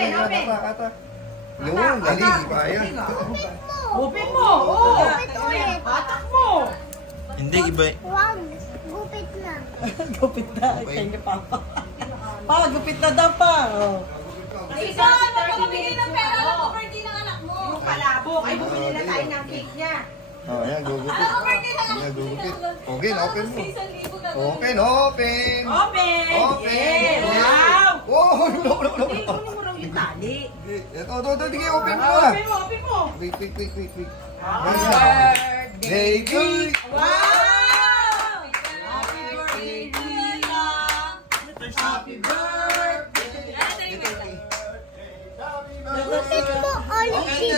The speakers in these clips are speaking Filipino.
Open. Atak. Yun, dali, di ba yan? Open mo. Oo. Atak mo. Hindi, iba. Wag, gupit na. Gupit na. Thank you, Papa. Pa, gupit na daw pa. Oh. Isa, magpapabigay ng pera ng birthday ng anak mo. Yung palabok, ay bumili na tayo ng cake niya. Oh, ayan, gugupit. Alam mo, birthday ng anak Ayan, mo. gugupit. Open mo. 1,000 na Open. Open! Open. Wow! Oh, no. Kunin mo raw yung tali. Ito, sige, open mo na. Open mo. Wait. Happy Day to you. Wow! Happy birthday, Rina! Happy birthday! Gupit mo ulit si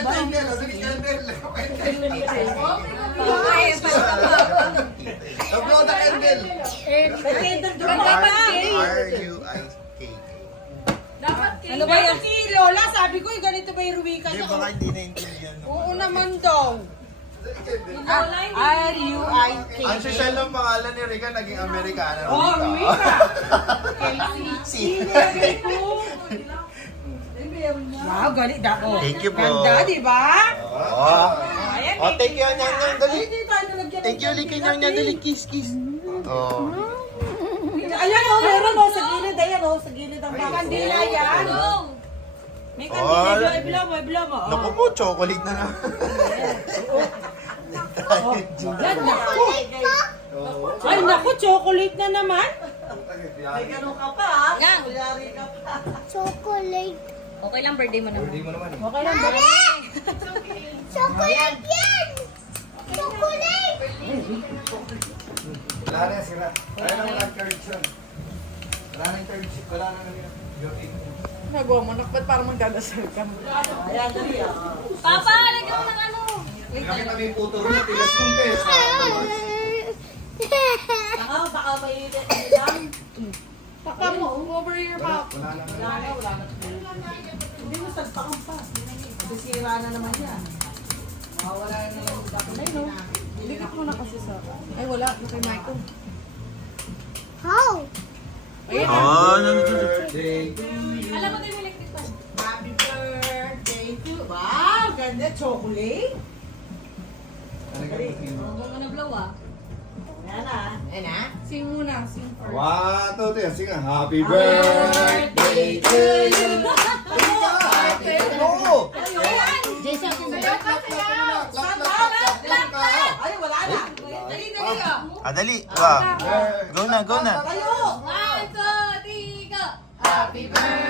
Upload the candle. Candle doon dapat cake. R-U-I-K. Dapat cake. Ano ba yan? Si Lola, sabi ko, ganito ba yung ruwika Hindi, niya? baka hindi naintindihan. Oo naman daw. R-U-I-K. Ang social ng pangalan ni Rica, naging Amerikana. Oh, ruwika. Si. Sinilagay ko. Wow, galit ako. Thank you po. Ganda, di ba? Oh. Ayan, Oh, thank you, Nyang Nyang. Dali. Hindi tayo nalagyan ng Thank you, Lika Nyang Nyang. Dali, kiss. Oh. Ayan o, meron o, sa gilid, ayan o, sa gilid ang kandila yan. May kandila, ibla mo. Naku po, chocolate na naman. Yan, naku. Ay, naku, chocolate na naman. Ay, ganun ka pa, ha? Gang. Kulyari ka pa. chocolate. Okay lang, birthday mo naman. Okay lang ba? Chocolate yan! Chocolate! Wala na sila. Wala na walang cards yun. Wala na yung cards. Wala na Nagawa mo, ba't parang magdadasal ka? Ayan, dali ah. Papa, lagyan mo ng ano. Nakita mo yung putol niya, tigas ng pes. Baka may lang. Papa mo, over your mouth. Wala na. Wala na. Hindi mo sagpakan pa. Kasi sira na naman yan. Wala na naman. Ay, no. Likit mo na kasi sa... Ay, wala. Kay Michael. How? Oh, Birthday to you. Alam mo din yung electric fan. Happy birthday to... Wow! Ganda. Chocolate. Huwag mo na blow ah. Yan ah. Yan ah. Sing muna, sing first. 1, 2, 3. Sige, happy birthday to you. Happy birthday. Jason, Ay, wala na. dali ah. Dali. Wow. Go na. Tayo. 1, 2, 3, go! Happy birthday.